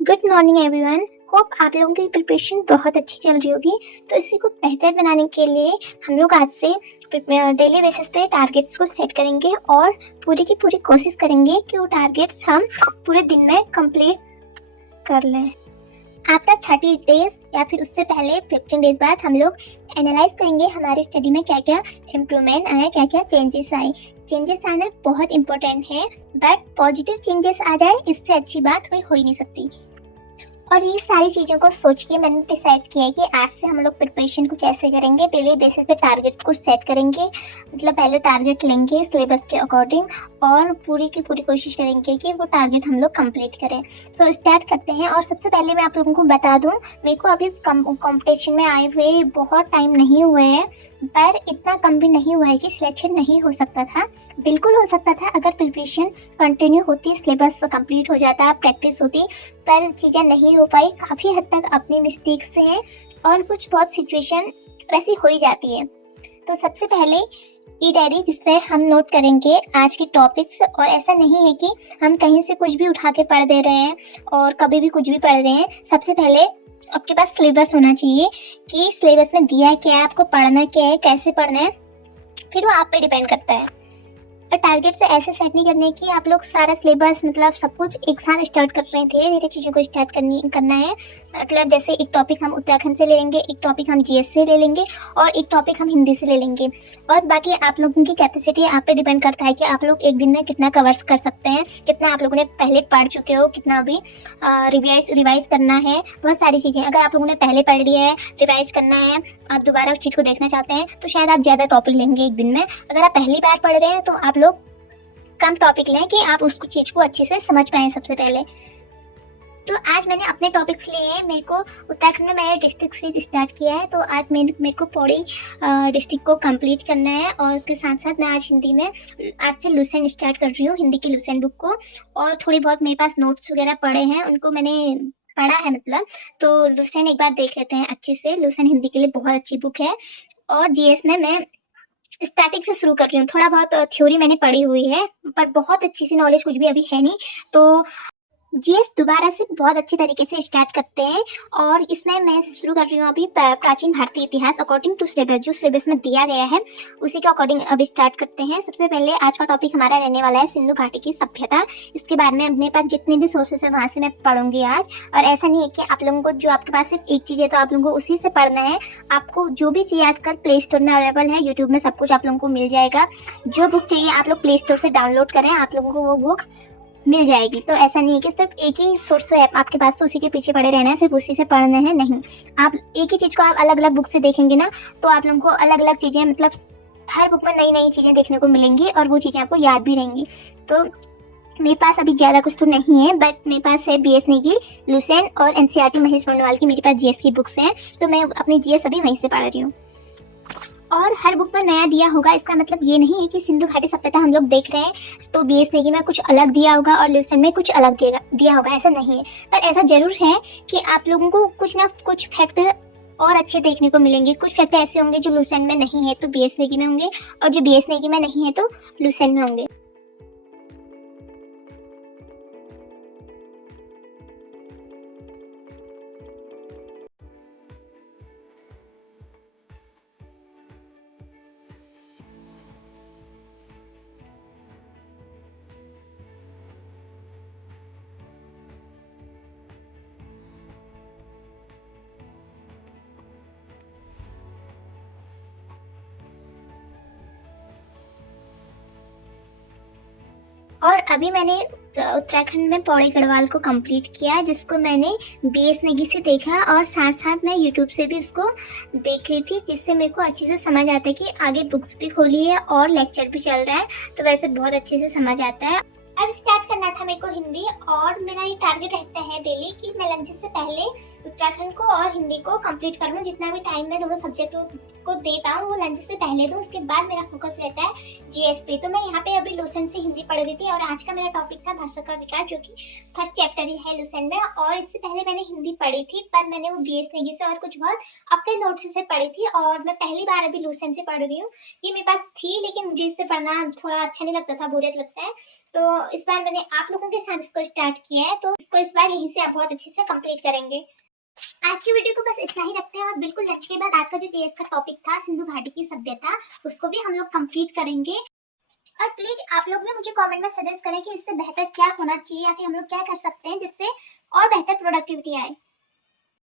Good morning everyone. Hope आप लोगों की प्रिपरेशन बहुत अच्छी चल रही होगी। तो इसी को बेहतर बनाने के लिए हम लोग आज से डेली बेसिस पे टारगेट्स को सेट करेंगे और पूरी की पूरी कोशिश करेंगे कि वो टारगेट्स हम पूरे दिन में कंप्लीट कर लें। आफ्टर 30 डेज या फिर उससे पहले 15 डेज बाद हम लोग एनालाइज करेंगे हमारी स्टडी में क्या क्या इम्प्रूवमेंट आए, क्या क्या चेंजेस आए। चेंजेस आना बहुत इंपॉर्टेंट है, बट पॉजिटिव चेंजेस आ जाए इससे अच्छी बात कोई हो ही नहीं सकती। और ये सारी चीज़ों को सोच के मैंने डिसाइड किया है कि आज से हम लोग प्रिपरेशन कुछ ऐसे करेंगे, डेली बेसिस पे टारगेट को सेट करेंगे। मतलब पहले टारगेट लेंगे सिलेबस के अकॉर्डिंग और पूरी की पूरी कोशिश करेंगे कि वो टारगेट हम लोग कंप्लीट करें। सो स्टार्ट करते हैं। और सबसे पहले मैं आप लोगों को बता दूं, मेरे को अभी कॉम्पिटिशन में आए हुए बहुत टाइम नहीं हुए हैं, पर इतना कम भी नहीं हुआ है कि सिलेक्शन नहीं हो सकता था। बिल्कुल हो सकता था अगर प्रिपरेशन कंटिन्यू होती, सिलेबस कंप्लीट हो जाता, प्रैक्टिस होती, पर चीज़ें नहीं हो पाई। काफ़ी हद तक अपनी मिस्टेक से है और कुछ बहुत सिचुएशन वैसी हो ही जाती है। तो सबसे पहले ई डायरी जिसमें हम नोट करेंगे आज के टॉपिक्स। और ऐसा नहीं है कि हम कहीं से कुछ भी उठा के पढ़ दे रहे हैं और कभी भी कुछ भी पढ़ रहे हैं। सबसे पहले आपके पास सिलेबस होना चाहिए कि सिलेबस में दिया है क्या है, आपको पढ़ना क्या है, कैसे पढ़ना है, फिर वो आप पे डिपेंड करता है। और टारगेट से ऐसे सेट नहीं करने की आप लोग सारा सिलेबस मतलब सब कुछ एक साथ स्टार्ट कर रहे हैं, धीरे धीरे चीज़ों को स्टार्ट करना है। मतलब जैसे एक टॉपिक हम उत्तराखंड से ले लेंगे, एक टॉपिक हम जीएस से ले लेंगे और एक टॉपिक हम हिंदी से ले लेंगे। और बाकी आप लोगों की कैपेसिटी आप पे डिपेंड करता है कि आप लोग एक दिन में कितना कवर कर सकते हैं, कितना आप लोगों ने पहले पढ़ चुके हो, कितना अभी रिवाइज करना है। बहुत सारी चीज़ें अगर आप लोगों ने पहले पढ़ लिया है, रिवाइज करना है, आप दोबारा उस चीज़ को देखना चाहते हैं तो शायद आप ज़्यादा टॉपिक लेंगे एक दिन में। अगर आप पहली बार पढ़ रहे हैं तो आप लोग कम टॉपिक लें कि आप उस चीज़ को अच्छे से समझ पाएँ सबसे पहले। तो आज मैंने अपने टॉपिक्स लिए हैं। मेरे को उत्तराखंड में मैंने डिस्ट्रिक्ट से स्टार्ट किया है, तो आज मेरे को पौड़ी डिस्ट्रिक्ट को कंप्लीट करना है। और उसके साथ साथ मैं आज हिंदी में आज से लुसेंट स्टार्ट कर रही हूँ, हिंदी की लुसेंट बुक को। और थोड़ी बहुत मेरे पास नोट्स वगैरह पड़े हैं, उनको मैंने पढ़ा है मतलब। तो लुसेंट एक बार देख लेते हैं अच्छे से। लुसेंट हिंदी के लिए बहुत अच्छी बुक है। और जीएस में मैं स्टैटिक से शुरू कर रही हूँ। थोड़ा बहुत थ्योरी मैंने पढ़ी हुई है, पर बहुत अच्छी सी नॉलेज कुछ भी अभी है नहीं। तो जीएस दोबारा से बहुत अच्छी तरीके से स्टार्ट करते हैं। और इसमें मैं शुरू कर रही हूँ अभी प्राचीन भारतीय इतिहास अकॉर्डिंग टू सिलेबस, जो सिलेबस में दिया गया है उसी के अकॉर्डिंग अभी स्टार्ट करते हैं। सबसे पहले आज का टॉपिक हमारा रहने वाला है सिंधु घाटी की सभ्यता। इसके बारे में अपने पास जितने भी सोर्सेस है वहाँ से मैं पढ़ूंगी आज। और ऐसा नहीं है कि आप लोगों को जो आपके पास सिर्फ एक चीज़ है तो आप लोगों को उसी से पढ़ना है। आपको जो भी चाहिए आजकल प्ले स्टोर में अवेलेबल है, यूट्यूब में सब कुछ आप लोगों को मिल जाएगा। जो बुक चाहिए आप लोग प्ले स्टोर से डाउनलोड करें, आप लोगों को वो बुक मिल जाएगी। तो ऐसा नहीं है कि सिर्फ एक ही सोर्स है आपके पास तो उसी के पीछे पड़े रहना है, सिर्फ उसी से पढ़ना है, नहीं। आप एक ही चीज़ को आप अलग अलग बुक से देखेंगे ना तो आप लोगों को अलग अलग चीज़ें मतलब हर बुक में नई नई चीज़ें देखने को मिलेंगी और वो चीज़ें आपको याद भी रहेंगी। तो मेरे पास अभी ज़्यादा कुछ तो नहीं है, बट मेरे पास है बीएस नेगी, लुसेंट और एनसीईआरटी महेश वर्णवाल की मेरे पास जीएस की बुक्स हैं। तो मैं अपनी जीएस अभी वहीं से पढ़ रही हूँ। और हर बुक में नया दिया होगा, इसका मतलब ये नहीं है कि सिंधु घाटी सभ्यता हम लोग देख रहे हैं तो बीएस नेगी में कुछ अलग दिया होगा और लुसेंट में कुछ अलग दिया होगा, ऐसा नहीं है। पर ऐसा जरूर है कि आप लोगों को कुछ ना कुछ फैक्ट और अच्छे देखने को मिलेंगे। कुछ फैक्ट ऐसे होंगे जो लुसेंट में नहीं है तो बीएस नेगी में होंगे, और जो बीएस नेगी में नहीं है तो लुसेंट में होंगे। और अभी मैंने उत्तराखंड में पौड़ी गढ़वाल को कंप्लीट किया, जिसको मैंने बीएस नेगी से देखा और साथ साथ मैं यूट्यूब से भी उसको देख रही थी, जिससे मेरे को अच्छे से समझ आता है कि आगे बुक्स भी खोली है और लेक्चर भी चल रहा है, तो वैसे बहुत अच्छे से समझ आता है। अब स्टार्ट करना था मेरे को हिंदी, और मेरा ये टारगेट रहता है डेली कि मैं लंच से पहले उत्तराखंड को और हिंदी को कंप्लीट कर लूँ। जितना भी टाइम में दोनों सब्जेक्ट को दे पाऊँ वो लंच से पहले दूँ, उसके बाद मेरा फोकस रहता है जीएस पे। तो मैं यहाँ पे अभी लुसेंट से हिंदी पढ़ रही थी और आज का मेरा टॉपिक था भाषा का विकास, जो कि फर्स्ट चैप्टर ही है लुसेंट में। और इससे पहले मैंने हिंदी पढ़ी थी, पर मैंने वो बीएस नेगी से और कुछ बहुत अपने नोट्स से पढ़ी थी, और मैं पहली बार अभी लुसेंट से पढ़ रही हूँ। ये मेरे पास थी, लेकिन मुझे इससे पढ़ना थोड़ा अच्छा नहीं लगता था, बोरियत लगता है। तो इस बार मैंने आप लोगों के साथ इसको स्टार्ट किया है, तो इसको इस बार यहीं से आप बहुत अच्छे से कंप्लीट करेंगे। आज की वीडियो को बस इतना ही रखते हैं, और बिल्कुल लंच के बाद आज का जो जीएस का टॉपिक था सिंधु घाटी की सभ्यता, उसको भी हम लोग कंप्लीट करेंगे। और प्लीज आप लोग भी मुझे कमेंट में सजेस्ट करें कि इससे बेहतर क्या होना चाहिए, या फिर हम लोग क्या कर सकते हैं जिससे और बेहतर प्रोडक्टिविटी आए।